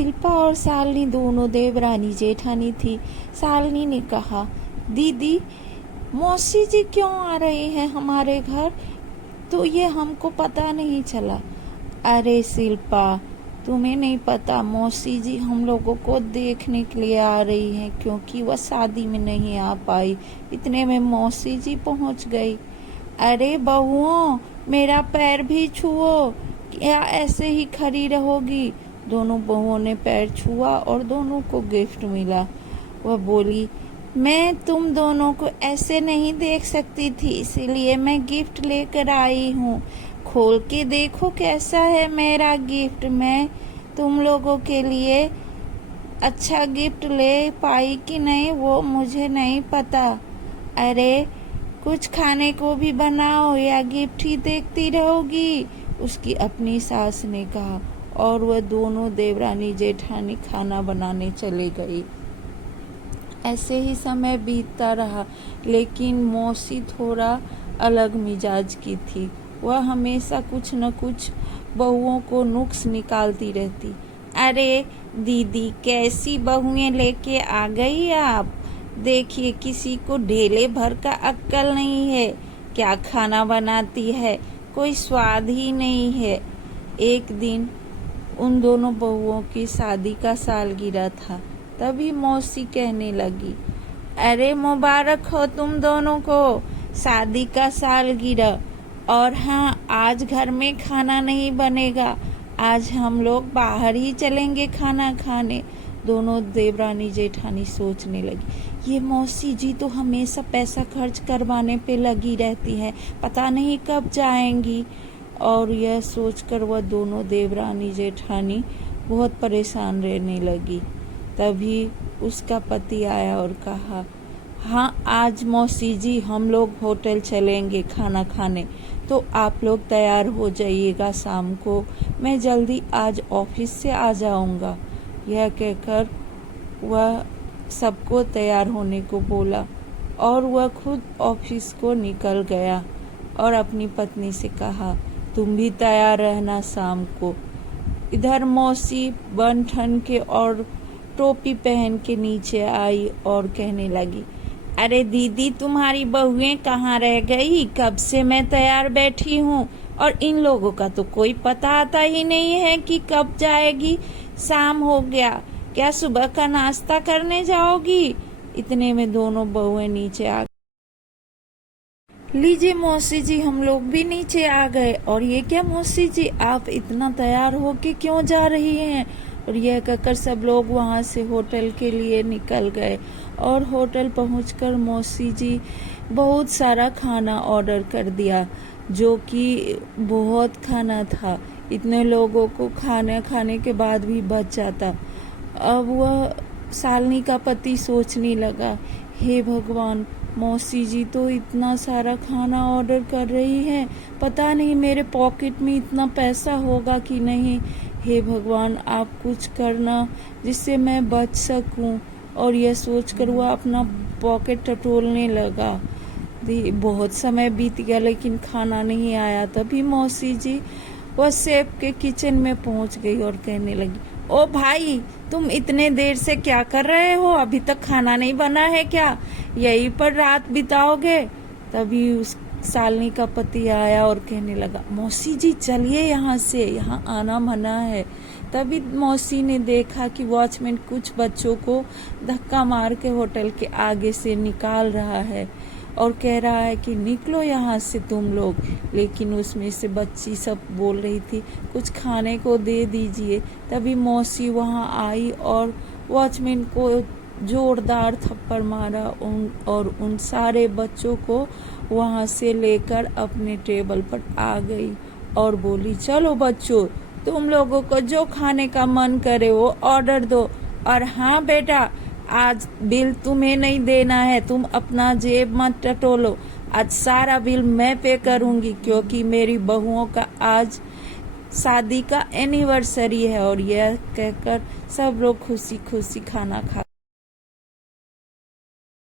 शिल्पा और शालिनी दोनों देवरानी जेठानी थी। शालिनी ने कहा, दीदी मौसी जी क्यों आ रहे हैं हमारे घर, तो ये हमको पता नहीं चला। अरे शिल्पा, तुम्हें नहीं पता, मौसी जी हम लोगों को देखने के लिए आ रही हैं, क्योंकि वह शादी में नहीं आ पाई। इतने में मौसी जी पहुंच गई। अरे बहुओं, मेरा पैर भी छुओ, क्या ऐसे ही खड़ी रहोगी? दोनों बहुओं ने पैर छुआ और दोनों को गिफ्ट मिला। वह बोली, मैं तुम दोनों को ऐसे नहीं देख सकती थी, इसीलिए मैं गिफ्ट लेकर आई हूँ। खोल के देखो कैसा है मेरा गिफ्ट। मैं तुम लोगों के लिए अच्छा गिफ्ट ले पाई कि नहीं वो मुझे नहीं पता। अरे कुछ खाने को भी बनाओ या गिफ्ट ही देखती रहोगी, उसकी अपनी सास ने कहा। और वह दोनों देवरानी जेठानी खाना बनाने चले गई। ऐसे ही समय बीतता रहा, लेकिन मौसी थोड़ा अलग मिजाज की थी। वह हमेशा कुछ न कुछ बहुओं को नुक्स निकालती रहती। अरे दीदी, कैसी बहुएं लेके आ गई आप? देखिए, किसी को ढेले भर का अक्ल नहीं है। क्या खाना बनाती है, कोई स्वाद ही नहीं है। एक दिन उन दोनों बहुओं की शादी का सालगिरह था। तभी मौसी कहने लगी, अरे मुबारक हो तुम दोनों को शादी का सालगिरह। और हाँ, आज घर में खाना नहीं बनेगा, आज हम लोग बाहर ही चलेंगे खाना खाने। दोनों देवरानी जेठानी सोचने लगी, ये मौसी जी तो हमेशा पैसा खर्च करवाने पे लगी रहती है, पता नहीं कब जाएंगी। और यह सोचकर वह दोनों देवरानी जेठानी बहुत परेशान रहने लगी। तभी उसका पति आया और कहा, हाँ आज मौसी जी हम लोग होटल चलेंगे खाना खाने, तो आप लोग तैयार हो जाइएगा शाम को, मैं जल्दी आज ऑफिस से आ जाऊंगा। यह कहकर वह सबको तैयार होने को बोला और वह खुद ऑफिस को निकल गया और अपनी पत्नी से कहा, तुम भी तैयार रहना शाम को। इधर मौसी बन ठन के और टोपी पहन के नीचे आई और कहने लगी, अरे दीदी तुम्हारी बहुएं कहाँ रह गई? कब से मैं तैयार बैठी हूँ और इन लोगों का तो कोई पता आता ही नहीं है कि कब जाएगी। शाम हो गया, क्या सुबह का नाश्ता करने जाओगी? इतने में दोनों बहुएं नीचे आ गई। लीजिए मौसी जी, हम लोग भी नीचे आ गए। और ये क्या मौसी जी, आप इतना तैयार होके क्यों जा रही हैं? और यह कहकर सब लोग वहां से होटल के लिए निकल गए। और होटल पहुंचकर मौसी जी बहुत सारा खाना ऑर्डर कर दिया, जो कि बहुत खाना था। इतने लोगों को खाना खाने के बाद भी बच जाता। अब वह शालिनी का पति सोचने लगा, हे भगवान, मौसी जी तो इतना सारा खाना ऑर्डर कर रही है, पता नहीं मेरे पॉकेट में इतना पैसा होगा कि नहीं। हे भगवान, आप कुछ करना जिससे मैं बच सकूं। और यह सोचकर वह अपना पॉकेट टटोलने लगा। बहुत समय बीत गया लेकिन खाना नहीं आया। तभी मौसी जी वह शेफ के किचन में पहुंच गई और कहने लगी, ओ भाई, तुम इतने देर से क्या कर रहे हो? अभी तक खाना नहीं बना है क्या? यहीं पर रात बिताओगे? तभी उस शालिनी का पति आया और कहने लगा, मौसी जी चलिए यहाँ से, यहाँ आना मना है। तभी मौसी ने देखा कि वॉचमैन कुछ बच्चों को धक्का मार के होटल के आगे से निकाल रहा है और कह रहा है कि निकलो यहाँ से तुम लोग। लेकिन उसमें से बच्ची सब बोल रही थी, कुछ खाने को दे दीजिए। तभी मौसी वहाँ आई और वॉचमैन को जोरदार थप्पड़ मारा और उन सारे बच्चों को वहाँ से लेकर अपने टेबल पर आ गई और बोली, चलो बच्चों, तुम लोगों को जो खाने का मन करे वो ऑर्डर दो। और हाँ बेटा, आज बिल तुम्हें नहीं देना है, तुम अपना जेब मत टटोलो, आज सारा बिल मैं पे करूंगी, क्योंकि मेरी बहुओं का आज शादी का एनिवर्सरी है। और यह कहकर सब लोग खुशी खुशी खाना खा